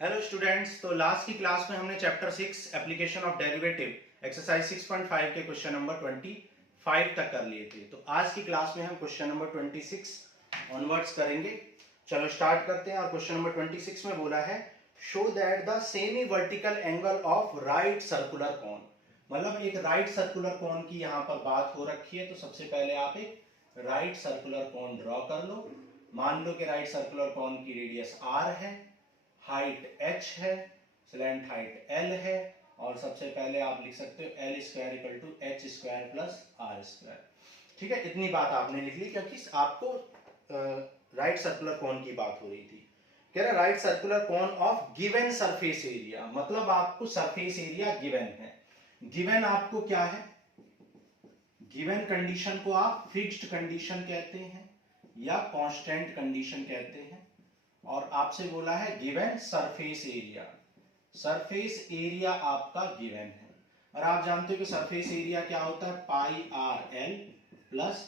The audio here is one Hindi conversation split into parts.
Hello students. तो लास्ट की क्लास में हमने chapter 6 application of derivative exercise 6.5 के क्वेश्चन नंबर 25 तक कर लिए थे। तो आज की क्लास में हम क्वेश्चन नंबर 26 ऑनवर्ड्स करेंगे। चलो स्टार्ट करते हैं। और क्वेश्चन नंबर 26 में बोला है show that the semi vertical angle of right circular cone. मतलब एक राइट सर्कुलर कोन की यहाँ पर बात हो रखी है। तो सबसे पहले आप एक राइट सर्कुलर कोन ड्रॉ कर लो। मान लो कि राइट सर्कुलर कोन की रेडियस r है, हाइट h है, स्लैंट हाइट l है, और सबसे पहले आप लिख सकते हो l square equal to H square plus R square. ठीक है, इतनी बात आपने लिख ली क्योंकि आपको राइट सर्कुलर कोन की बात हो रही थी। कह रहा right circular cone of given surface area, मतलब आपको सरफेस एरिया गिवन है। गिवन आपको क्या है? गिवन कंडीशन को आप फिक्स्ड कंडीशन कहते हैं या कांस्टेंट कंडीशन कहते हैं। और आपसे बोला है given surface area. Surface area आपका गिवन है और आप जानते हो कि सरफेस एरिया क्या होता है? Pi R L plus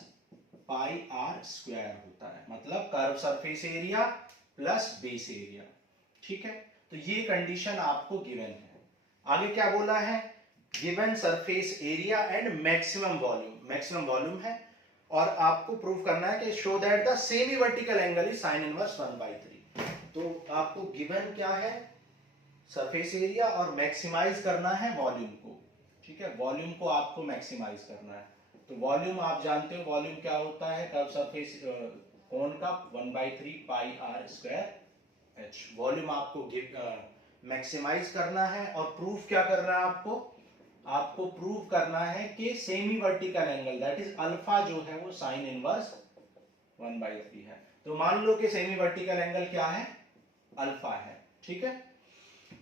pi R square होता है, मतलब curve surface area plus base area. ठीक है, तो ये कंडीशन आपको गिवन है। आगे क्या बोला है? Given surface area and maximum volume. Maximum volume है और आपको प्रूव करना है कि show that the semi vertical angle is sine inverse 1/3। तो आपको गिवन क्या है? सरफेस एरिया, और मैक्सिमाइज करना है वॉल्यूम को। ठीक है, वॉल्यूम को आपको मैक्सिमाइज करना है। तो वॉल्यूम आप जानते हो, वॉल्यूम क्या होता है? कर्व सरफेस कोन का 1/3 पाई आर स्क्वायर एच। वॉल्यूम आपको मैक्सिमाइज करना है। और प्रूफ क्या करना है आपको? आपको प्रूव करना है कि semi vertical angle that is alpha जो है वो साइन इनवर्स 1/3 है। तो मान लो कि सेमी वर्टिकल एंगल क्या है? अल्फा है। ठीक है,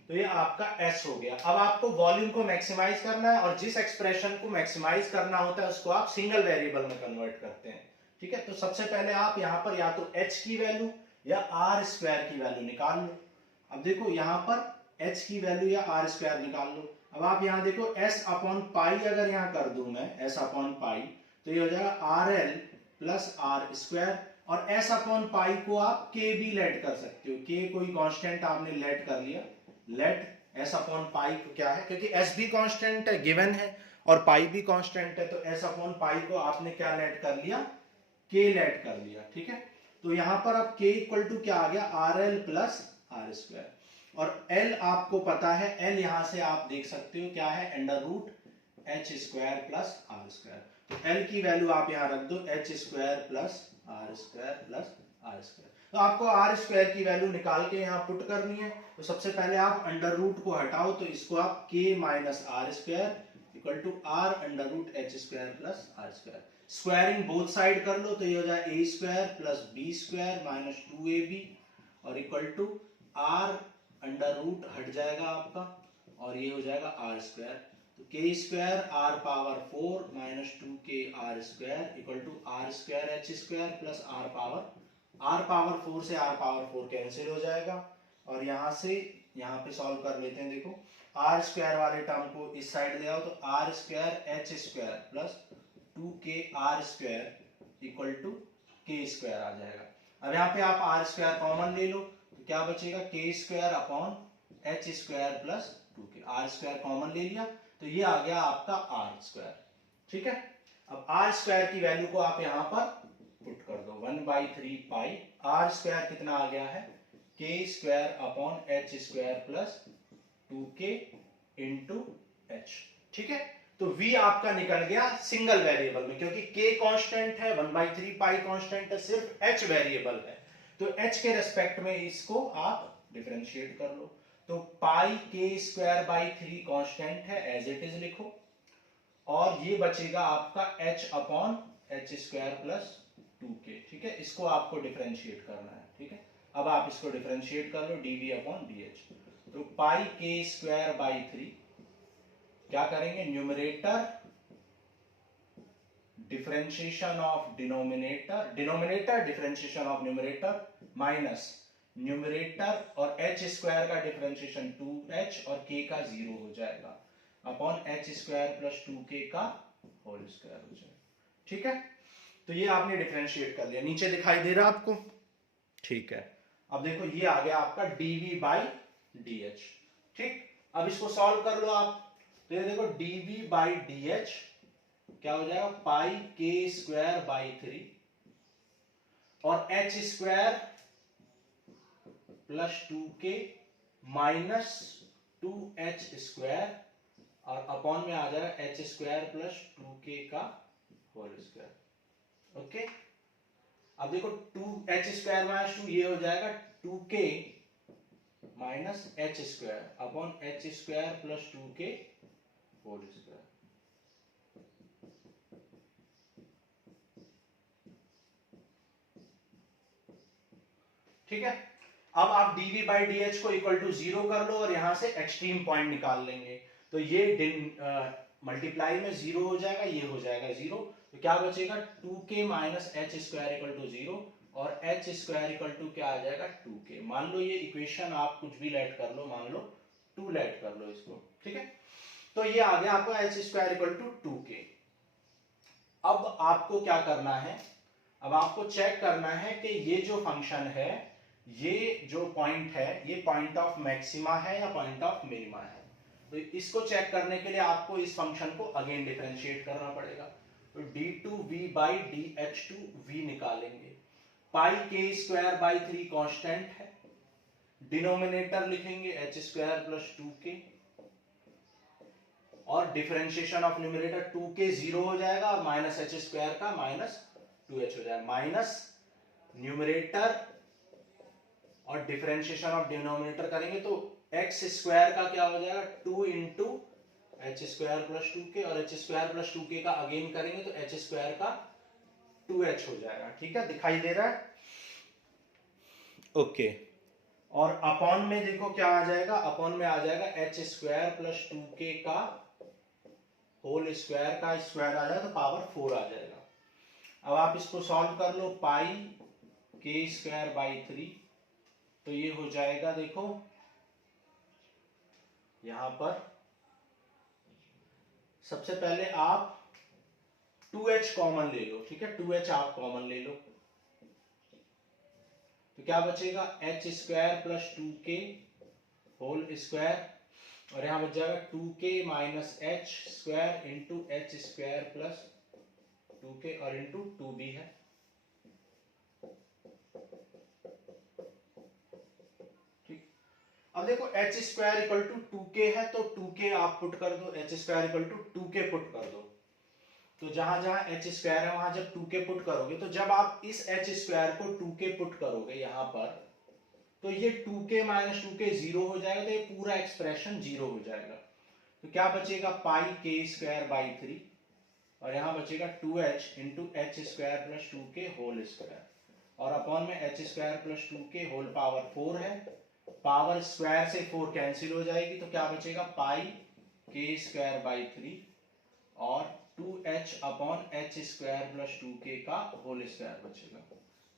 तो ये आपका एस हो गया। अब आपको वॉल्यूम को मैक्सिमाइज करना है और जिस एक्सप्रेशन को मैक्सिमाइज करना होता है उसको आप सिंगल वेरिएबल में कन्वर्ट करते हैं। ठीक है, तो सबसे पहले आप यहां पर या तो एच की वैल्यू या आर स्क्वायर की वैल्यू निकाल लो। अब देखो यहां पर एच की वैल्यू या आर स्क्वायर निकाल लो। अब आप यहां देखो एस अपॉन पाई अगर यहां कर दूं मैं एस अपॉन पाई, तो ये हो जाएगा R L plus R square. और एस अपॉन पाई को आप के भी लेट कर सकते हो। के कोई कांस्टेंट आपने लेट कर लिया। लेट एस अपॉन पाई को क्या है, क्योंकि एस भी कांस्टेंट है, गिवन है, और पाई भी कांस्टेंट है, तो एस अपॉन पाई को आपने क्या लेट कर लिया? के लेट कर लिया। ठीक है, तो यहां पर अब के इक्वल टू क्या आ गया? R L plus R square. और एल आपको पता है, एल यहां से आप देख सकते हो क्या है? Under root H square plus R square. तो एल की वैल्यू आप यहां रख दो, H square plus R square plus R square. तो आपको आर स्क्वायर की वैल्यू निकाल के यहां पुट करनी है। तो सबसे पहले आप अंडर रूट को हटाओ, तो इसको आप के minus R square equal to R under root H square plus R square. Squaring both side कर लो, तो ये हो जाए a square plus b square minus 2ab और equal to R under root हट जाएगा आपका और ये हो जाएगा आर स्क्वायर। तो K square R power 4 minus 2k R square equal to R square H square plus R power 4 से आर पावर 4 कैंसिल हो जाएगा। और यहां से यहां पे सॉल्व कर लेते हैं। देखो आर स्क्वायर वाले टर्म को इस साइड ले आओ, तो R square H square plus 2k R square equal to K square आ जाएगा। अब यहाँ पे आप आर स्क्वायर कॉमन ले लो, तो क्या बचेगा? K square upon H square plus 2k। R square common ले लिया, तो ये आ गया आपका आर स्क्वायर। ठीक है, अब आर स्क्वायर की वैल्यू को आप यहां पर पुट कर दो, 1/3 पाई आर स्क्वायर कितना आ गया है? के square upon H square plus 2k into H. ठीक है, तो v आपका निकल गया सिंगल वेरिएबल में, क्योंकि k कांस्टेंट है, 1/3 पाई कांस्टेंट है, सिर्फ h वेरिएबल है। तो h के रेस्पेक्ट में इसको आप डिफरेंशिएट कर लो। तो पाई के स्क्वायर बाई 3 कांस्टेंट है, एज इट इज लिखो, और ये बचेगा आपका h upon H square plus 2k। ठीक है, इसको आपको डिफरेंशिएट करना है। ठीक है, अब आप इसको डिफरेंशिएट कर लो, dv अपॉन dh। तो पाई के स्क्वायर बाई 3 क्या करेंगे? Numerator differentiation of denominator, denominator differentiation of numerator minus numerator और एच स्क्वायर का डिफरेंशिएशन 2h और k का 0 हो जाएगा upon H square plus 2k का होल स्क्वायर हो जाएगा। ठीक है, तो ये आपने डिफरेंशिएट कर लिया। नीचे दिखाई दे रहा आपको? ठीक है, अब देखो ये आ गया आपका dv बाई dh। ठीक, अब इसको सॉल्व कर लो आप, तो ये देखो dv बाई dh क्या हो जाएगा, पाई के स्क्वायर बाई 3 और h square plus 2k minus 2h square और अपॉन में आ जाएगा h स्क्वायर प्लस 2k का होल स्क्वायर। ओके, अब देखो 2h स्क्वायर माइनस 2 ये हो जाएगा 2k minus h square upon h square plus 2k whole square. ठीक है, अब आप dv बाई dh को इक्वल टू 0 कर लो और यहां से एक्सट्रीम पॉइंट निकाल लेंगे, तो ये मल्टीप्लाई में 0 हो जाएगा, ये हो जाएगा 0, तो क्या बचेगा 2k minus H square equal to 0 और h स्क्वायर इक्वल टू क्या आ जाएगा 2k। मान लो ये इक्वेशन आप कुछ भी लेट कर लो, मान लो 2 लेट कर लो इसको। ठीक है, तो ये आ गया आपका h square equal to 2k। अब आपको क्या करना है, अब आपको चेक करना है कि ये जो फंक्शन है, ये जो पॉइंट है, ये पॉइंट ऑफ मैक्सिमा है या पॉइंट ऑफ मिनिमा है। तो इसको चेक करने के लिए आपको इस फंक्शन को अगेन डिफरेंशिएट करना पड़ेगा। तो d2v बाई dh2v निकालेंगे, पाई के स्क्वायर बाई 3 कांस्टेंट है, डिनोमिनेटर लिखेंगे h स्क्वायर प्लस 2k और डिफरेंशिएशन ऑफ न्यूमरेटर 2k 0 हो जाएगा और माइनस h स्क्वायर का माइनस 2h हो जाएगा, माइनस न्यूमरेटर और डिफरेंशिएशन ऑफ डिनोमिनेटर करेंगे तो x स्क्वायर का क्या हो जाएगा 2 into H square plus 2k और h स्क्वायर प्लस 2k का अगेन करेंगे तो h स्क्वायर का 2h हो जाएगा। ठीक है, दिखाई दे रहा है? ओके, और अपॉन में देखो क्या आ जाएगा, अपॉन में आ जाएगा h स्क्वायर प्लस 2k का होल स्क्वायर का स्क्वायर आ जाएगा तो पावर 4 आ जाएगा। अब आप इसको सॉल्व कर लो, पाई के स्क्वायर बाई 3, तो ये हो जाएगा, देखो यहां पर सबसे पहले आप 2h कॉमन ले लो। ठीक है, 2h आप कॉमन ले लो तो क्या बचेगा h square plus 2k whole square और यहां बच जाएगा 2k minus H square into H square plus 2k और इंटू 2b है। अब देखो h square equal to 2k है तो 2k आप पुट कर दो, h square equal to 2k put कर दो, तो जहां जहां h स्क्वायर है वहां जब 2k पुट करोगे तो जब आप इस h स्क्वायर को 2k पुट करोगे यहां पर तो ये 2k माइनस 2k 0 हो जाएगा, तो ये पूरा एक्सप्रेशन 0 हो जाएगा। तो क्या बचेगा पाई के स्क्वायर बाई 3 और यहां बचेगा 2h into H square plus 2k whole square और अपॉन में h square plus 2k whole power 4 है, पावर स्क्वायर से 4 कैंसिल हो जाएगी तो क्या बचेगा पाई के स्क्वायर बाई 3 और 2h upon H square plus 2k का होल स्क्वायर बचेगा।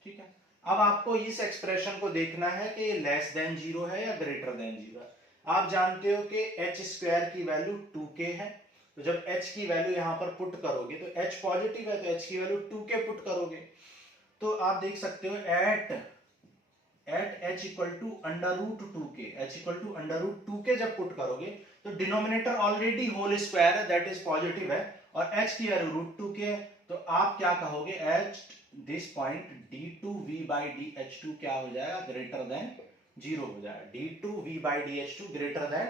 ठीक है, अब आपको इस एक्सप्रेशन को देखना है कि ये लेस देन 0 है या ग्रेटर देन 0 है। आप जानते हो कि h स्क्वायर की वैल्यू 2k है, तो जब h की वैल्यू यहां पर पुट करोगे तो h पॉजिटिव है तो h की वैल्यू 2k पुट करोगे तो आप देख सकते हो at h equal to under root 2k, h equal to under root 2k जब पुट करोगे तो डिनोमिनेटर ऑलरेडी होल स्क्वायर है दैट इज पॉजिटिव है और h की वैल्यू रूट 2k है, तो आप क्या कहोगे at this point d2v by dh2 क्या हो जाएगा ग्रेटर देन 0 हो जाएगा, d2v by dh2 greater than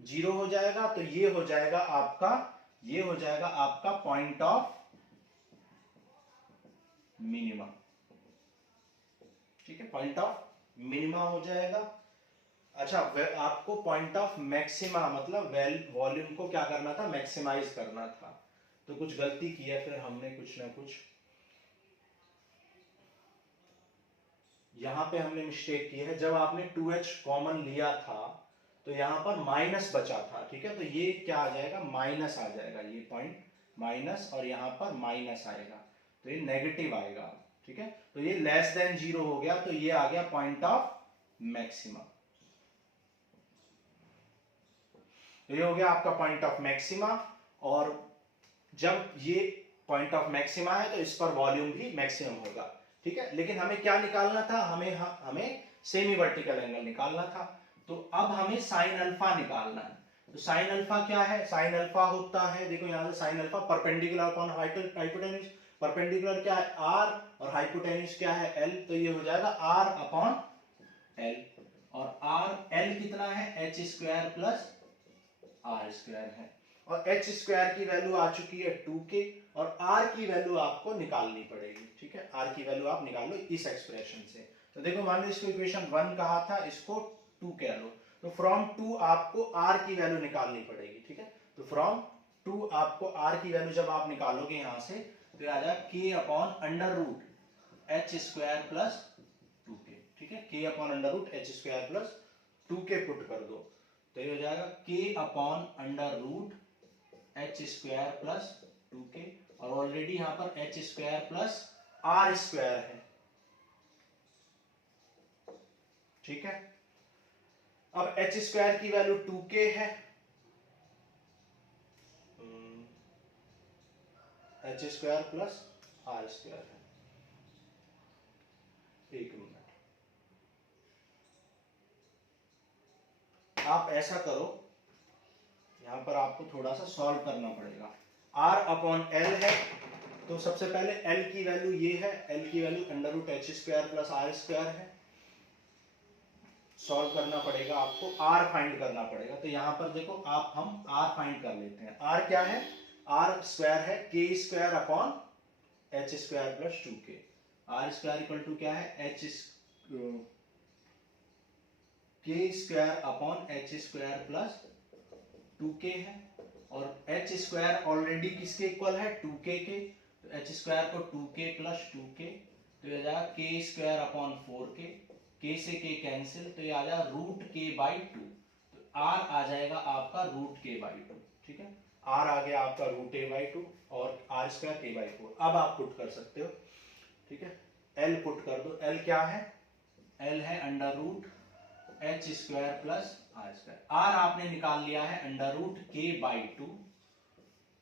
0 हो जाएगा। तो ये हो जाएगा आपका, ये हो जाएगा आपका पॉइंट ऑफ मिनिमा। ठीक है, पॉइंट ऑफ मिनिमा हो जाएगा। अच्छा, आपको पॉइंट ऑफ मैक्सिमा मतलब वॉल्यूम को क्या करना था, मैक्सिमाइज करना था, तो कुछ गलती की है फिर हमने कुछ ना कुछ यहां पे हमने मिस्टेक की है। जब आपने 2h कॉमन लिया था तो यहां पर माइनस बचा था। ठीक है, तो ये क्या आ जाएगा माइनस आ जाएगा, ये पॉइंट माइनस और यहां पर माइनस आएगा तो ये नेगेटिव आएगा। ठीक है, तो ये लेस देन 0 हो गया तो ये आ गया पॉइंट ऑफ मैक्सिमा। तो ये हो गया आपका पॉइंट ऑफ मैक्सिमा और जब ये पॉइंट ऑफ मैक्सिमा है तो इस पर वॉल्यूम भी मैक्सिमम होगा। ठीक है, लेकिन हमें क्या निकालना था, हमें सेमी वर्टिकल एंगल निकालना था। तो अब हमें साइन अल्फा निकालना है। तो साइन अल्फा क्या है? साइन अल्फा होता है, देखो यहां से sine alpha perpendicular upon hypotenuse. Perpendicular क्या है? आर, और हाइपोटेन्यूज क्या है? एल। तो ये हो जाएगा आर अपॉन एल, और आर एल कितना है? H square plus R square है, और एच स्क्वायर की वैल्यू आ चुकी है 2k, और आर की वैल्यू आपको निकालनी पड़ेगी। ठीक है, आर की वैल्यू आप निकाल लो इस एक्सप्रेशन से। तो देखो मान लो इसको इक्वेशन 1 कहा था, इसको 2 कह लो, तो फ्रॉम 2 आपको आर की वैल्यू निकालनी पड़ेगी। ठीक है, तो फ्रॉम 2 आपको आर की वैल्यू जब आप निकालोगे यहां से, तो आ जाएगा k upon under root H square plus 2k। ठीक है, k upon under root H square plus 2k put कर दो, तो ये हो जाएगा k upon under root H square plus 2k, और ऑलरेडी यहां पर H square plus R square है। ठीक है, अब एच स्क्वायर की वैल्यू 2k है, H square plus R square है। एक मिनट, आप ऐसा करो, यहां पर आपको थोड़ा सा सॉल्व करना पड़ेगा। r अपॉन एल है, तो सबसे पहले l की वैल्यू ये है, l की value under root H square plus R square है। सॉल्व करना पड़ेगा आपको, r फाइंड करना पड़ेगा। तो यहां पर देखो आप, हम r फाइंड कर लेते हैं। r क्या है? r स्क्वायर है k square upon H square plus 2k। R square equal to क्या है? H k square upon H square plus 2k है, और h स्क्वायर ऑलरेडी किसके इक्वल है? 2k के, तो h स्क्वायर को 2k प्लस 2k, तो ये आ जाएगा k square upon 4k, k से k कैंसिल, तो ये आ जाएगा रूट k बाई 2, तो r आ जाएगा आपका रूट k बाई 2। ठीक है, r आ गया आपका रूट a बाई 2, और r स्क्वायर k बाई 4। अब आप पुट कर सकते हो। ठीक है, l पुट कर दो। l क्या है? l है under root H square plus R square. R आपने निकाल लिया है अंडर रूट के बाई 2।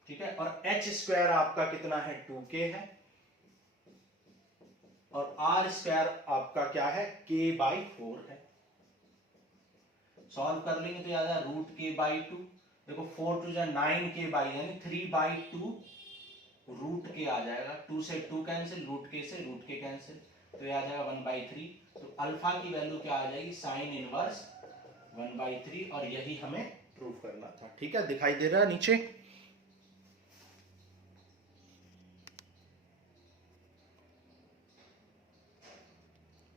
ठीक है, और एच स्क्वायर आपका कितना है? 2k है, और आर स्क्वायर आपका क्या है? k बाई 4 है। सॉल्व कर लेंगे तो याद है रूट के बाई 2, देखो 4 टू जा 9k बाई, यानी 3 बाई 2 रूट के आ जाएगा। 2 से 2 कैंसिल, रूट के से रूट के कैंसिल, तो ये आ जाएगा 1/3। तो अल्फा की वैल्यू क्या आ जाएगी? साइन इनवर्स 1/3, और यही हमें प्रूव करना था। ठीक है, दिखाई दे रहा है नीचे?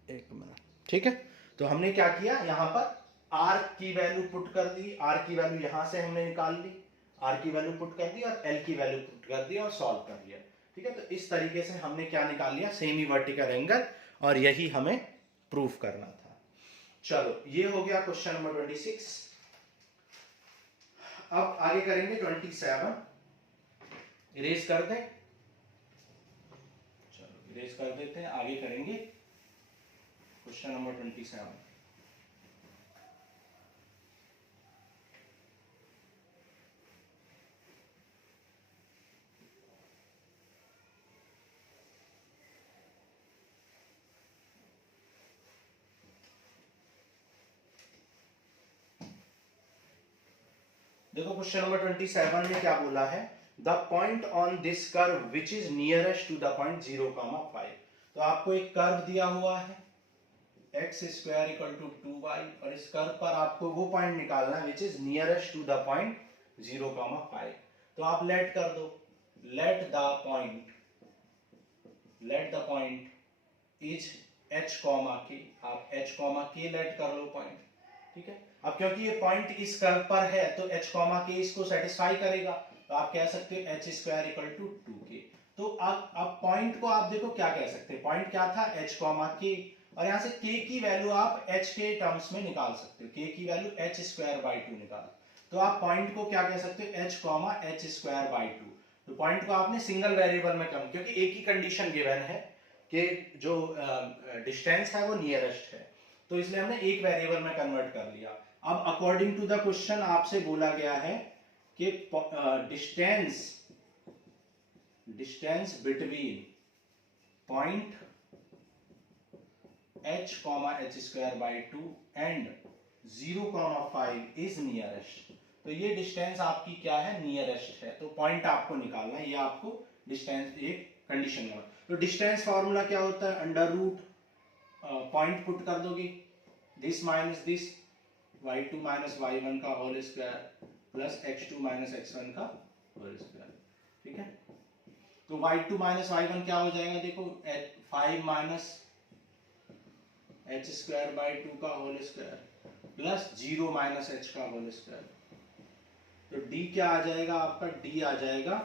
एक मिनट। ठीक है, तो हमने क्या किया, यहां पर r की वैल्यू पुट कर दी, r की वैल्यू यहां से हमने निकाल ली, r की वैल्यू पुट कर दी, और l की वैल्यू पुट कर दी, और सॉल्व कर लिया। ठीक है, तो इस तरीके से हमने क्या निकाल लिया? सेमी वर्टिकल एंगल, और यही हमें प्रूफ करना था। चलो, ये हो गया क्वेश्चन नंबर 26। अब आगे करेंगे 27। इरेज कर दें, चलो इरेज कर देते हैं, आगे करेंगे क्वेश्चन नंबर 27। देखो क्वेश्चन नंबर 27 में क्या बोला है? The point on this curve which is nearest to the point 0,5। तो आपको एक कर्व दिया हुआ है x square equal to 2y, और इस कर्व पर आपको वो पॉइंट निकालना है which is nearest to the point 0,5। तो आप लेट कर दो, let the point is h, k। आप h, k लेट कर लो पॉइंट। ठीक है, अब क्योंकि ये पॉइंट इस कर्व पर है, तो h, k इसको सेटिस्फाई करेगा, तो आप कह सकते हो h square equal to 2k। तो अब पॉइंट को आप देखो क्या कह सकते हैं, पॉइंट क्या था? h, k, और यहां से k की वैल्यू आप h के टर्म्स में निकाल सकते हो, k की वैल्यू h स्क्वायर बाई 2 निकाल, तो आप पॉइंट को क्या कह सकते हो? h square by 2। तो पॉइंट को आपने सिंगल वेरिएबल में कम, क्योंकि एक ही कंडीशन गिवन है कि जो डिस्टेंस है वो नियरेस्ट है, तो इसलिए हमने एक वेरिएबल में कन्वर्ट कर लिया। अब अकॉर्डिंग टू द क्वेश्चन आपसे बोला गया है कि distance between point h, h square by 2 and 0,5 is nearest. तो ये डिस्टेंस आपकी क्या है, नियरेस्ट है। तो पॉइंट आपको निकालना है, ये आपको डिस्टेंस एक कंडीशन है। तो डिस्टेंस फॉर्मूला क्या होता है, अंडर रूट पॉइंट पुट कर दोगे, this minus this, y2 minus y1 का whole square plus x2 minus x1 का होल स्क्वायर। ठीक है, तो y2 माइनस y1 क्या हो जाएगा, देखो 5 माइनस h स्क्वायर बाई 2 का whole square plus 0 minus h का होल स्क्वायर। तो d क्या आ जाएगा आपका, d आ जाएगा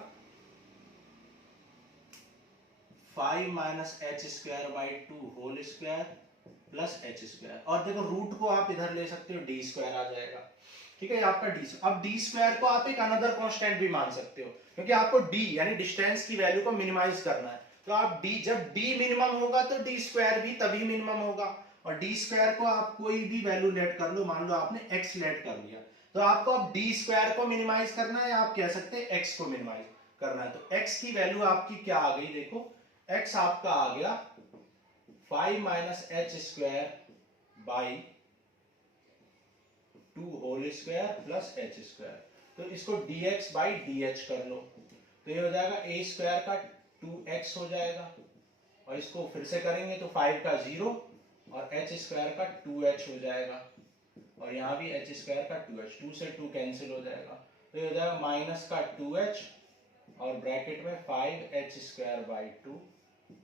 5 minus h square by 2 whole square plus h square. और देखो रूट को आप इधर ले सकते हो, d स्क्वायर आ जाएगा। ठीक है, ये आपका d। अब d स्क्वायर को आप एक अनदर कांस्टेंट भी मान सकते हो, क्योंकि आपको d यानी डिस्टेंस की वैल्यू को मिनिमाइज करना है। तो आप d, जब d मिनिमम होगा तो d स्क्वायर भी तभी मिनिमम होगा। और d स्क्वायर को आप कोई भी वैल्यू लेट कर लो, मान लो आपने x लेट कर लिया, तो आपको अब d स्क्वायर को मिनिमाइज करना है, या आप कह सकते हैं x को मिनिमाइज करना है। तो x की वैल्यू आपकी क्या आ गई, देखो x आपका आ गया 5 minus h square by 2 whole square plus h square. तो इसको dx बाई dh कर लो, तो ये हो जाएगा a स्क्वायर का 2x हो जाएगा, और इसको फिर से करेंगे तो 5 का 0 और h स्क्वायर का 2h हो जाएगा, और यहाँ भी h स्क्वायर का 2h, 2 से 2 कैंसिल हो जाएगा। तो ये हो जाएगा माइनस का 2h और ब्रैकेट में 5h square by 2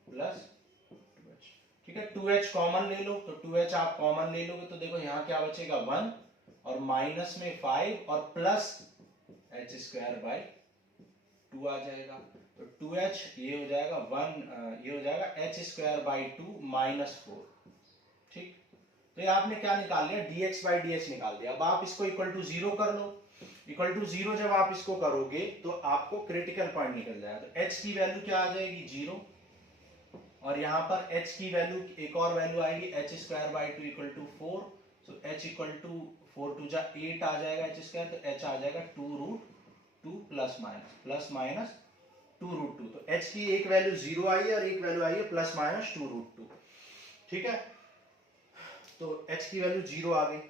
plus 2h। ठीक है, 2h कॉमन ले लो, तो 2h आप कॉमन ले लोगे तो देखो यहाँ क्या बचेगा 1 और माइनस में 5 और प्लस h स्क्वायर बाई 2 आ जाएगा। तो 2h ये हो जाएगा 1, ये हो जाएगा h स्क्वायर बाई 2 माइनस 4। ठीक, तो ये आपने क्या निकाल लिया, dx बाई dh निकाल दिया। अब आप इसको इक्वल टू 0 कर लो। इक्वल टू 0 जब आप इसको करोगे तो आपको क्रिटिकल पॉइंट निकल जाएगा। तो h की वैल्यू क्या आ जाएगी 0, और यहाँ पर h की वैल्यू एक और वैल्यू आएगी h square by 2 equal to 4। So h equal to 4 टू जा 8 आ जाएगा h स्क्वायर, तो h आ जाएगा 2 रूट 2 प्लस माइनस 2 रूट 2। तो h की एक वैल्यू 0 आई है और एक वैल्यू आई है प्लस माइनस 2 रूट 2। ठीक है, तो h की वैल्यू 0 आ गई।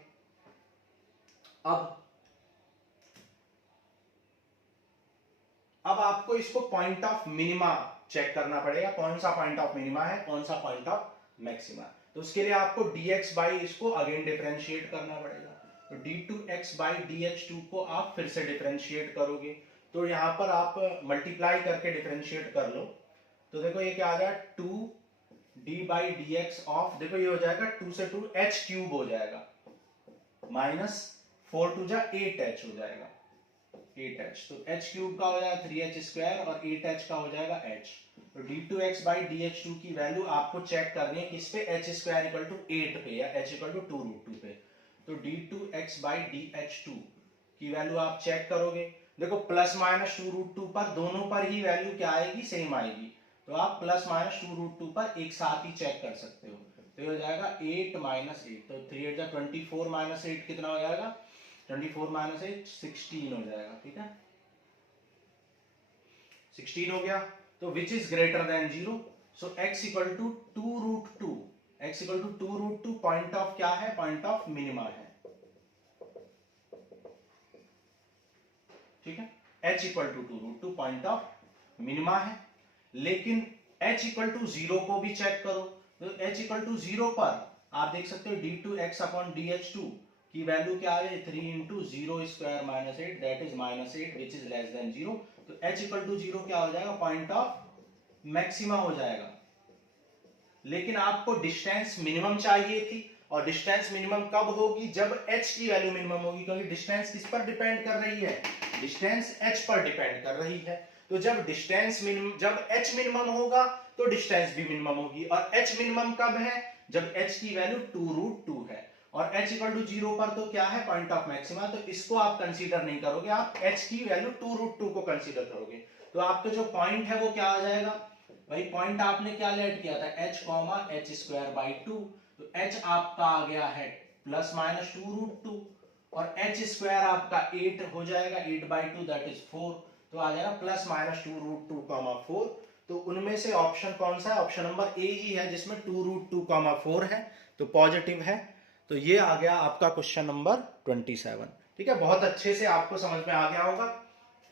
अब आपको इसको पॉइंट ऑफ मिनिमा चेक करना पड़ेगा, कौन सा पॉइंट ऑफ मिनिमा है, कौन सा पॉइंट ऑफ मैक्सिमा। तो उसके लिए आपको dx बाई इसको अगेन डिफरेंशिएट करना पड़ेगा। तो d2x बाई dh2 को आप फिर से डिफरेंशिएट करोगे, तो यहां पर आप मल्टीप्लाई करके डिफरेंशिएट कर लो। तो देखो ये क्या आ गया 2d बाई dx ऑफ, देखो ये हो जाएगा 2 से 2 h क्यूब हो जाएगा, माइनस 4 टू जा 8h हो जाएगा, 8h। तो h क्यूब का हो जाएगा 3h स्क्वायर और 8h का हो जाएगा h। तो d2x बाई dh2 की वैल्यू आपको चेक करनी है किस पे, h स्क्वायर इक्वल टू 8 पे या h इक्वल टू 2 रूट 2 पे। तो d2x बाई dh2 की वैल्यू आप चेक करोगे, देखो प्लस माइनस 2 रूट 2 पर दोनों पर ही वैल्यू क्या आएगी, सेम आएगी। तो आप प्लस माइनस 2 रूट 2 पर एक साथ ही चेक कर सकते हो। तो ये हो जाएगा 8 माइनस 8, तो 3 8 जा 24 माइनस 8 कितना हो जाएगा, 24 माइनस 8 16 हो जाएगा। ठीक है, 16 हो गया। तो which is greater than 0, so x equal to 2 root 2, x equal to 2 root 2 point of क्या है, पॉइंट ऑफ मिनिमा है। ठीक है, h equal to 2 root 2 point of minima है। लेकिन h इक्वल टू 0 को भी चेक करो, तो h इक्वल टू 0 पर आप देख सकते हो d2x अपॉन dh2 की वैल्यू क्या आ रही है, 3 into 0 square minus 8 that is minus 8 which is less than 0। तो h इक्वल टू 0 क्या हो जाएगा, पॉइंट ऑफ मैक्सिमा हो जाएगा। लेकिन आपको डिस्टेंस मिनिमम चाहिए थी, और डिस्टेंस मिनिमम कब होगी, जब h की वैल्यू मिनिमम होगी, क्योंकि डिस्टेंस किस पर डिपेंड कर रही है, डिस्टेंस h पर डिपेंड कर रही है। तो जब डिस्टेंस मिनिमम, जब h मिनिमम होगा तो डिस्टेंस भी मिनिमम होगी, और h मिनिमम कब है, जब h की वैल्यू 2 रूट 2 है, और h इक्वल टू 0 पर तो क्या है, पॉइंट ऑफ मैक्सिमा। तो इसको आप कंसीडर नहीं करोगे, आप h की वैल्यू 2 रूट 2 को कंसीडर करोगे। तो आपका जो पॉइंट है वो क्या आ जाएगा, भाई पॉइंट आपने क्या लेट किया था, h comma h square by 2। तो h आपका आ गया है प्लस माइनस 2 रूट 2, और h स्क्वायर आपका 8 हो जाएगा, 8 बाई 2 दैट इज 4। तो आ जाएगा प्लस माइनस 2 रूट 2 कॉमा 4। तो उनमें से ऑप्शन कौन सा है, ऑप्शन नंबर ए ही है जिसमें 2 रूट 2 कॉमा 4 है, तो पॉजिटिव है। तो ये आ गया आपका क्वेश्चन नंबर 27। ठीक है, बहुत अच्छे से आपको समझ में आ गया होगा।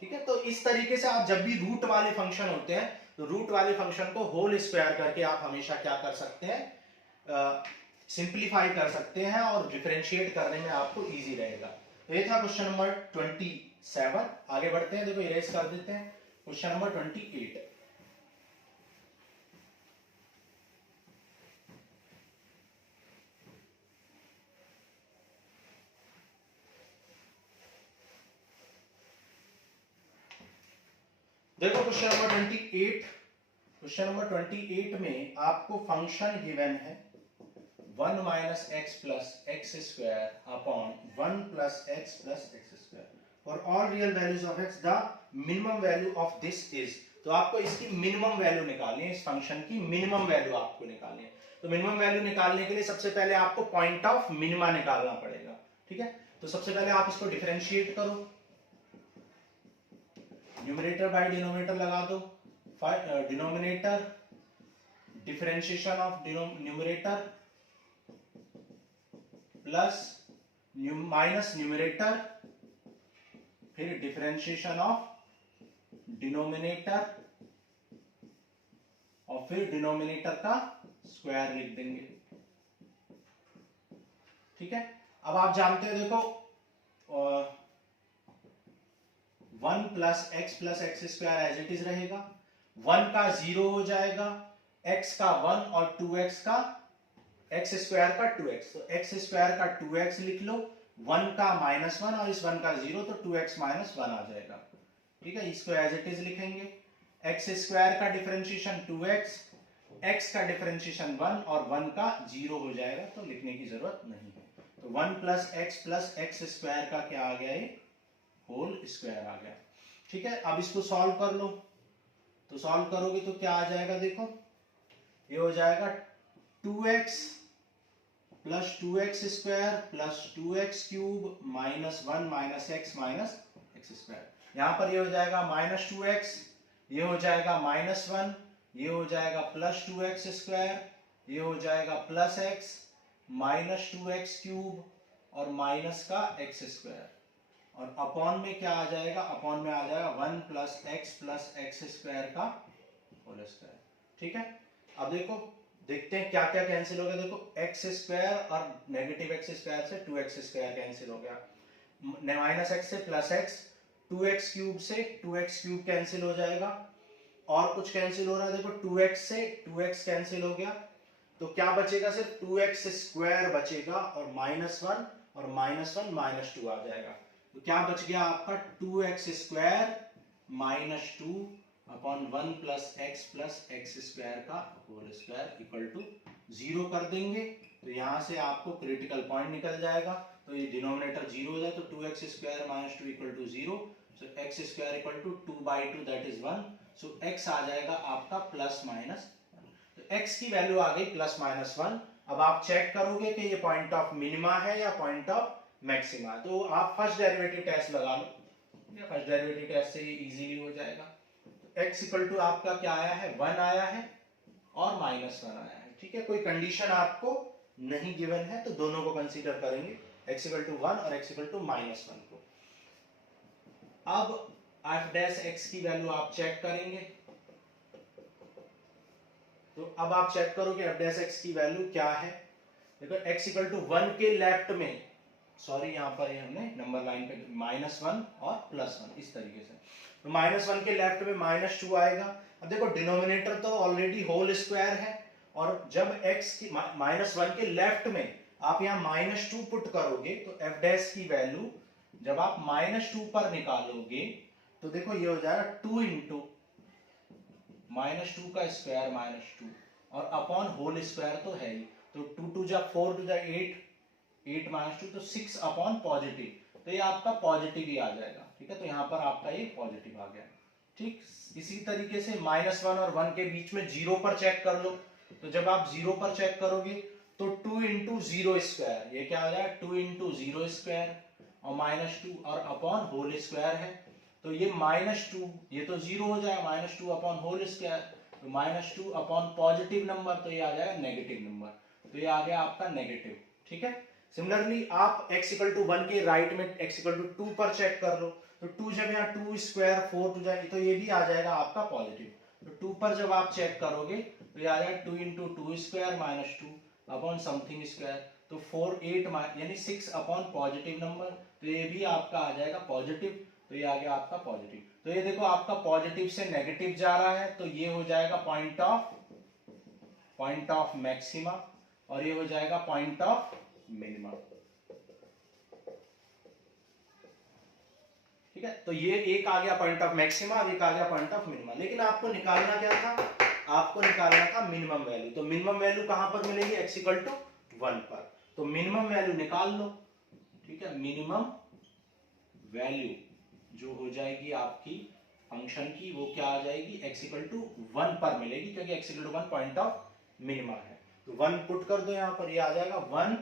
ठीक है, तो इस तरीके से आप जब भी रूट वाले फंक्शन होते हैं तो रूट वाले फंक्शन को होल स्क्वायर करके आप हमेशा क्या कर सकते हैं, सिंप्लीफाई कर सकते हैं और डिफरेंशिएट करने में आपको इजी रहेगा। तो ये था क्वेश्चन नंबर 27। आगे बढ़ते हैं, देखो इरेज कर देते हैं क्वेश्चन नंबर 28। देखो क्वेश्चन नंबर 28, क्वेश्चन नंबर 28 में आपको फंक्शन गिवन है 1 minus X plus X square upon 1 plus X square for all real values of x the minimum value of this is. तो आपको इसकी मिनिमम वैल्यू निकालनी है, इस फंक्शन की मिनिमम वैल्यू आपको निकालनी है। तो मिनिमम वैल्यू निकालने के लिए सबसे पहले आपको पॉइंट ऑफ मिनिमा निकालना पड़ेगा। ठीक है, तो सबसे पहले आप इसको डिफरेंशिएट करो, न्यूमरेटर बाय डिनोमिनेटर लगा दो, denominator differentiation of numerator plus minus numerator, फिर डिफरेंशिएशन ऑफ डिनोमिनेटर और फिर डिनोमिनेटर का स्क्वायर लिख देंगे। ठीक है, अब आप जानते हो देखो 1 plus X square as it is रहेगा, 1 का 0 हो जाएगा, x का 1 और 2x का एक्स स्क्वायर का 2x, तो एक्स स्क्वायर का 2x लिख लो, 1 का -1 और इस 1 का 0 तो 2x - 1 आ जाएगा। ठीक है, इसको एज इट इज लिखेंगे। एक्स स्क्वायर का डिफरेंशिएशन 2x, x का डिफरेंशिएशन 1 और 1 का 0 हो जाएगा, तो लिखने की जरूरत नहीं है। तो 1 प्लस एक्स स्क्वायर का क्या आ गया, ये होल स्क्वायर आ गया। ठीक है, अब इसको सॉल्व कर लो, तो सॉल्व करोगे तो क्या आ जाएगा, देखो ये हो जाएगा 2x plus 2x square plus 2x cube minus 1 minus x square. यहां पर ये हो जाएगा -2x, ये हो जाएगा -1, ये हो जाएगा प्लस 2x स्क्वायर, ये हो जाएगा plus x minus 2x cube और माइनस का x स्क्वायर, और अपॉन में क्या आ जाएगा, अपॉन में आ जाएगा 1 प्लस एक्स स्क्वायर का होल स्क्वायर। ठीक है, अब देखो देखते हैं क्या क्या कैंसिल हो गया। देखो एक्स स्क्वायर और नेगेटिव एक्स स्क्वायर से 2x स्क्वायर कैंसिल हो गया, माइनस एक्स से प्लस एक्स, 2x क्यूब से 2x क्यूब कैंसिल हो जाएगा, और कुछ कैंसिल हो रहा है, देखो 2x से 2x कैंसिल हो गया, तो क्या बचेगा, सिर्फ 2x स्क्वायर बचेगा और -1 और -1 -2 आ जाएगा। तो क्या बच गया आपका 2x स्क्वायर -2 अपॉन 1 प्लस एक्स स्क्वायर का होल स्क्वायर इक्वल टू 0 कर देंगे, तो यहां से आपको क्रिटिकल पॉइंट निकल जाएगा। तो ये डिनोमिनेटर 0 हो जाए तो 2x स्क्वायर -2 equal to 0, so x square equal to 2/2 that is 1, so x आ जाएगा आपका ±1। तो x की वैल्यू आ गई ±1। अब आप चेक करोगे कि ये पॉइंट ऑफ मिनिमा है या पॉइंट ऑफ मैक्सिमा, तो आप फर्स्ट डेरिवेटिव टेस्ट लगा लो, फर्स्ट डेरिवेटिव टेस्ट से ये इजीली हो जाएगा। तो x इक्वल टू आपका क्या आया है, 1 आया है और -1 आया है। ठीक है, कोई कंडीशन आपको नहीं गिवन है तो दोनों को कंसीडर करेंगे, x इक्वल टू 1 और x इक्वल टू -1 को। अब f डैश x की वैल्यू आप चेक करेंगे, तो अब आप चेक करोगे f डैश x की वैल्यू क्या है। देखो x इक्वल टू 1 के लेफ्ट में, सॉरी यहाँ पर हमने नंबर लाइन पे -1 और +1 इस तरीके से, तो -1 के लेफ्ट में -2 आएगा। अब देखो डिनोमिनेटर तो ऑलरेडी होल स्क्वायर है, और जब x की -1 के लेफ्ट में आप यहाँ -2 पुट करोगे तो f डैश की वैल्यू जब आप -2 पर निकालोगे तो देखो ये हो जाएगा 2 इंटू -2 का स्क्वायर -2 और अपॉन होल स्क्वायर तो है ही, तो 2 2 जा 4 2 जा 8 -2 तो 6 अपॉन पॉजिटिव, तो ये आपका पॉजिटिव ही आ जाएगा। ठीक है, तो यहाँ पर आपका ये पॉजिटिव आ गया। ठीक, इसी तरीके से -1 और 1 के बीच में 0 पर चेक कर लो, तो जब आप 0 पर चेक करोगे तो 2 इंटू 0 स्क्वायर, ये क्या आ जाएगा 2 इंटू 0 स्क्वायर और -2 और अपॉन होल स्क्वायर है, तो ये -2 ये तो 0 हो जाएगा, -2 अपॉन होल स्क्वायर, तो -2 अपॉन पॉजिटिव नंबर, तो ये आ जाएगा नेगेटिव नंबर, तो ये आ गया आपका नेगेटिव। ठीक है, सिमिलरली आप x इक्वल टू 1 के राइट में x इक्वल टू 2 पर चेक कर लो, तो 2 जब यहाँ 2 स्क्वायर 4 टू जाए तो ये भी आ जाएगा आपका पॉजिटिव। तो 2 पर जब आप चेक करोगे तो ये आ जाएगा 2 into 2 square minus 2 upon something square, तो 4 8 यानी 6 अपॉन पॉजिटिव नंबर, तो ये भी आपका आ जाएगा पॉजिटिव। तो ये आ गया आपका पॉजिटिव। तो ये देखो आपका पॉजिटिव से नेगेटिव जा रहा है, तो ये हो जाएगा पॉइंट ऑफ मैक्सिमा और ये हो जाएगा पॉइंट ऑफ मिनिमम। ठीक है, तो ये एक आ गया पॉइंट ऑफ मैक्सिमा और एक आ गया पॉइंट ऑफ मिनिमम। लेकिन आपको निकालना क्या था, आपको निकालना था मिनिमम वैल्यू। तो मिनिमम वैल्यू कहां पर मिलेगी, x इक्वल टू 1 पर। तो मिनिमम वैल्यू निकाल लो। ठीक है, मिनिमम वैल्यू जो हो जाएगी आपकी फंक्शन की वो क्या आ जाएगी, x इक्वल टू 1 पर मिलेगी, क्योंकि x equal to 1 point of minima है। तो 1 पुट कर दो यहां पर, ये आ जाएगा 1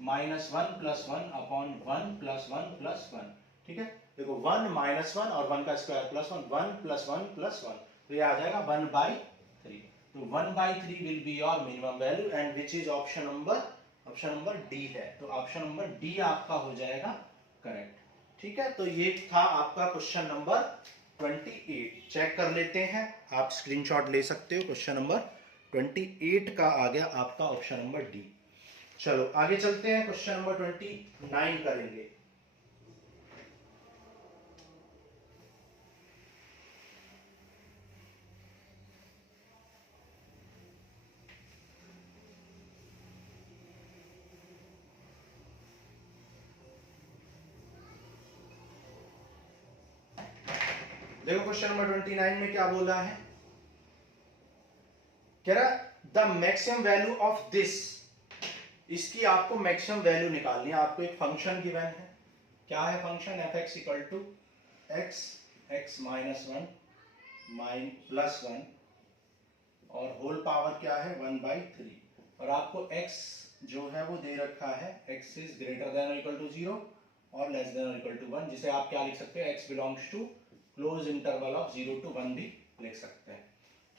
minus 1 plus 1 upon 1 plus 1 plus 1। ठीक है, देखो 1 माइनस 1 और 1 का स्क्वायर प्लस 1, 1 प्लस 1 प्लस 1, तो ये आ जाएगा 1/3। तो 1/3 will be your minimum value and which is option number D है। तो ऑप्शन नंबर डी आपका हो जाएगा करेक्ट। ठीक है, तो ये था आपका क्वेश्चन नंबर 28। चेक कर लेते हैं, आप स्क्रीनशॉट ले सकते हो। क्वेश्चन नंबर 28 का आ गया आपका ऑप्शन नंबर डी। चलो आगे चलते हैं, क्वेश्चन नंबर 29 करेंगे। देखो क्वेश्चन नंबर 29 में क्या बोला है, कह रहा the maximum value of this, इसकी आपको मैक्सिमम वैल्यू निकालनी है। आपको एक फंक्शन गिवन है, क्या है function, F X equal to X minus 1 plus 1 और होल पावर क्या है 1/3, और आपको x जो है वो दे रखा है x इज ग्रेटर देन और इक्वल टू 0 और लेस देन और इक्वल टू 1, जिसे आप क्या लिख सकते हो, x belongs to close interval of 0 to 1 भी लिख सकते हैं।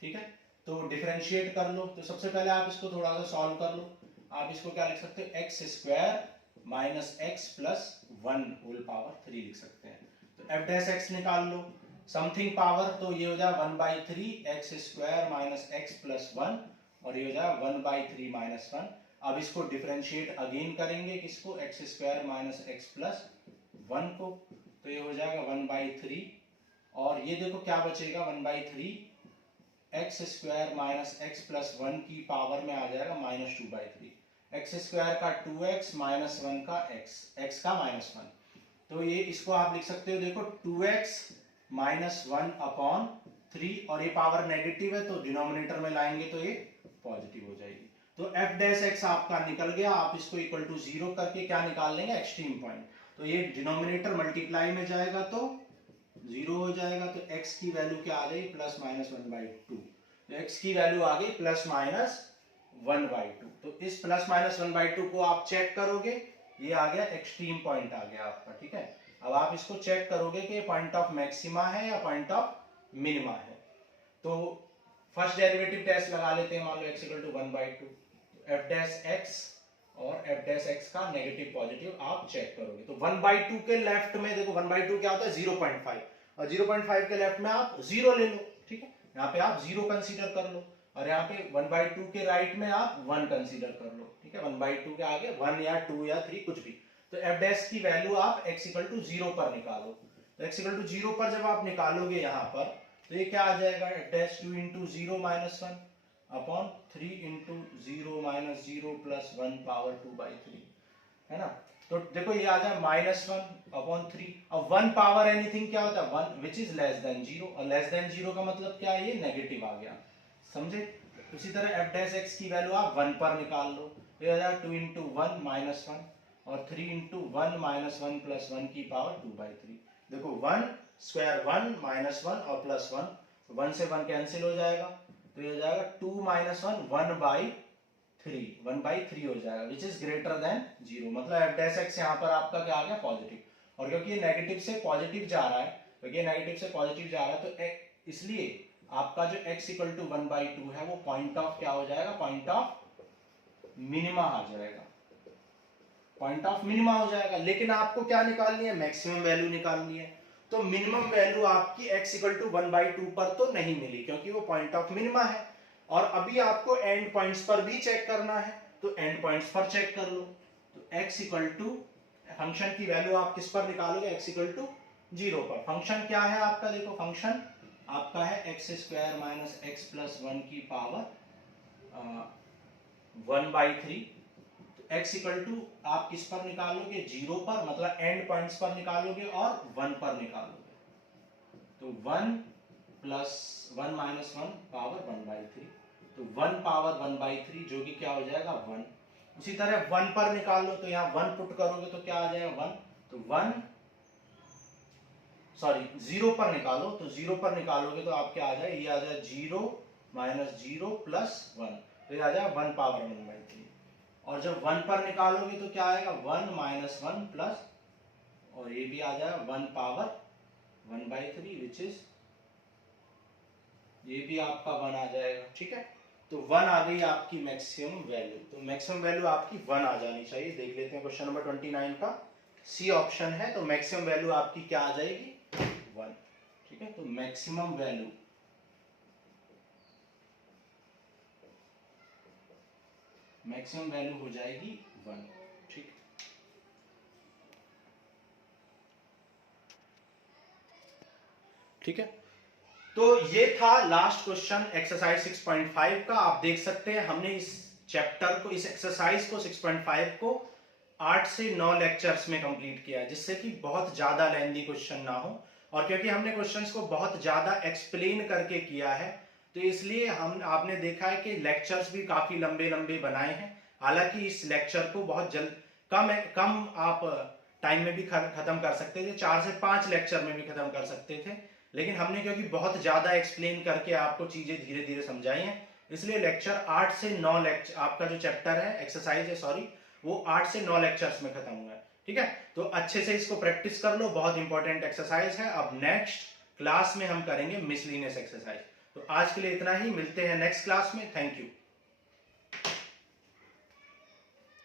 ठीक है, तो डिफरेंशिएट कर लो। तो सबसे पहले आप इसको थोड़ा सा सॉल्व कर लो। आप इसको क्या लिख सकते हो, X square minus X plus 1 whole power 3 लिख सकते हैं। तो एफ डैश एक्स निकाल लो, समथिंग पावर, तो ये हो जाएगा 1/3 x square minus X plus 1 और ये हो जाएगा 1/3 माइनस 1। अब इसको डिफरेंशिएट अगेन करेंगे, किसको, x square minus X plus 1 को, तो ये हो जाएगा 1/3 और ये देखो क्या बचेगा 1/3 x square minus X plus 1 की पावर में आ जाएगा -2/3, एक्स स्क्वायर का 2x माइनस 1 का x का -1, तो ये इसको आप लिख सकते हो, देखो 2x माइनस 1 अपॉन 3 और ये पावर नेगेटिव है तो डिनोमिनेटर में लाएंगे तो ये पॉजिटिव हो जाएगी। तो एफ डैश एक्स आपका निकल गया। आप इसको इक्वल टू 0 करके क्या निकाल लेंगे, एक्सट्रीम पॉइंट, तो ये डिनोमिनेटर मल्टीप्लाई में जाएगा तो 0 हो जाएगा। तो x की वैल्यू क्या आ जाएगी, प्लस माइनस 1/2, तो x की वैल्यू आ गई प्लस माइनस 1/2। तो इस प्लस माइनस 1/2 को आप चेक करोगे, ये आ गया एक्सट्रीम पॉइंट आ गया आपका। ठीक है, अब आप इसको चेक करोगे कि पॉइंट ऑफ मैक्सिमा है या पॉइंट ऑफ मिनिमा है। तो फर्स्ट डेरिवेटिव टेस्ट लगा लेते हैं, मान लो x equal to 1/2, F dash X और एफ डैश एक्स का नेगेटिव पॉजिटिव आप चेक करोगे। तो 1/2 के लेफ्ट में देखो 1/2 क्या होता है 0.5 और 0.5 के लेफ्ट में आप 0 ले लो। ठीक है, यहाँ पे आप 0 कंसीडर कर लो और यहाँ पे 1/2 के राइट में आप 1 कंसीडर कर लो। ठीक है, 1/2 के आगे 1 या 2 या 3 कुछ भी। तो एफ डैश की वैल्यू आप x इक्वल टू 0 पर निकालो। तो x इक्वल टू 0 पर जब आप निकालोगे यहाँ पर तो ये क्या आ जाएगा, F dash 2 into 0 minus 1 upon 3 into 0 minus 0 plus 1 power 2/3, है ना। तो देखो ये आ जाए -1 अपॉन 3। अब 1 पावर एनीथिंग क्या होता है, 1 विच इज लेस देन 0, और लेस देन 0 का मतलब क्या है, ये नेगेटिव आ गया, समझे। उसी तरह एफ डैश एक्स की वैल्यू आप 1 पर निकाल लो, ये आ जाएगा 2 इंटू 1 माइनस 1 और 3 इंटू 1 माइनस 1 प्लस 1 की पावर 2/3। देखो 1 स्क्वायर 1 माइनस 1 और प्लस 1, 1 से 1 कैंसिल हो जाएगा, तो ये हो जाएगा 2 माइनस 1 1/3 हो जाएगा, विच इज ग्रेटर देन 0, मतलब एफ डैश एक्स यहाँ पर आपका क्या आ गया, पॉजिटिव। और क्योंकि ये नेगेटिव से पॉजिटिव जा रहा है, क्योंकि नेगेटिव से पॉजिटिव जा रहा है तो इसलिए आपका जो x इक्वल टू 1/2 है वो पॉइंट ऑफ क्या हो जाएगा, पॉइंट ऑफ मिनिमा आ जाएगा। पॉइंट ऑफ मिनिमा हो जाएगा। लेकिन आपको क्या निकालनी है, मैक्सिमम वैल्यू निकालनी है। तो मिनिमम वैल्यू आपकी x इक्वल टू 1/2 पर तो नहीं मिली क्योंकि वो पॉइंट ऑफ मिनिमा है। और अभी आपको एंड पॉइंट्स पर भी चेक करना है, तो एंड पॉइंट्स पर चेक कर लो। तो x इक्वल टू फंक्शन की वैल्यू आप किस पर निकालोगे, x इक्वल टू 0 पर। फंक्शन क्या है आपका, देखो फंक्शन आपका है x² माइनस x प्लस 1 की पावर 1/3। तो x इक्वल टू आप किस पर निकालोगे, 0 पर, मतलब एंड पॉइंट्स पर निकालोगे और 1 पर निकालोगे। तो 1 प्लस 1 माइनस 1 पावर 1/3। तो 1 पावर 1/3 जो कि क्या हो जाएगा 1। उसी तरह 1 पर निकाल लो, तो यहाँ 1 पुट करोगे तो क्या आ जाएगा 1। तो 0 पर निकालो, तो 0 पर निकालोगे तो आप क्या आ जाए, ये आ जाए 0 माइनस 0 प्लस 1, तो ये आ जाएगा 1 पावर 1/3। और जब 1 पर निकालोगे तो क्या आएगा 1 माइनस 1 प्लस, और ये भी आ जाएगा 1 पावर 1/3 विच इज, ये भी आपका 1 आ जाएगा। ठीक है, तो 1 आ गई आपकी मैक्सिमम वैल्यू। तो मैक्सिमम वैल्यू आपकी 1 आ जानी चाहिए। देख लेते हैं क्वेश्चन नंबर 29 का, सी ऑप्शन है। तो मैक्सिमम वैल्यू आपकी क्या आ जाएगी 1। ठीक है, तो मैक्सिमम वैल्यू हो जाएगी 1। ठीक, ठीक है, तो ये था लास्ट क्वेश्चन एक्सरसाइज 6.5 का। आप देख सकते हैं हमने इस चैप्टर को, इस एक्सरसाइज को 6.5 को 8 से 9 लेक्चर्स में कंप्लीट किया है, जिससे कि बहुत ज्यादा लेंथी क्वेश्चन ना हो। और क्योंकि हमने क्वेश्चंस को बहुत ज्यादा एक्सप्लेन करके किया है, तो इसलिए आपने देखा है कि लेक्चर्स भी काफी लंबे लंबे बनाए हैं। हालांकि इस लेक्चर को बहुत जल्द कम आप टाइम में भी खत्म कर सकते थे, 4 से 5 लेक्चर में भी खत्म कर सकते थे। लेकिन हमने क्योंकि बहुत ज्यादा एक्सप्लेन करके आपको चीजें धीरे धीरे समझाई हैं, इसलिए लेक्चर 8 से 9 लेक्चर, आपका जो चैप्टर है एक्सरसाइज है सॉरी, वो 8 से 9 लेक्चर्स में खत्म हुआ है। ठीक है, तो अच्छे से इसको प्रैक्टिस कर लो, बहुत इंपॉर्टेंट एक्सरसाइज है। अब नेक्स्ट क्लास में हम करेंगे मिसलिनियस एक्सरसाइज। तो आज के लिए इतना ही, मिलते हैं नेक्स्ट क्लास में। Thank you.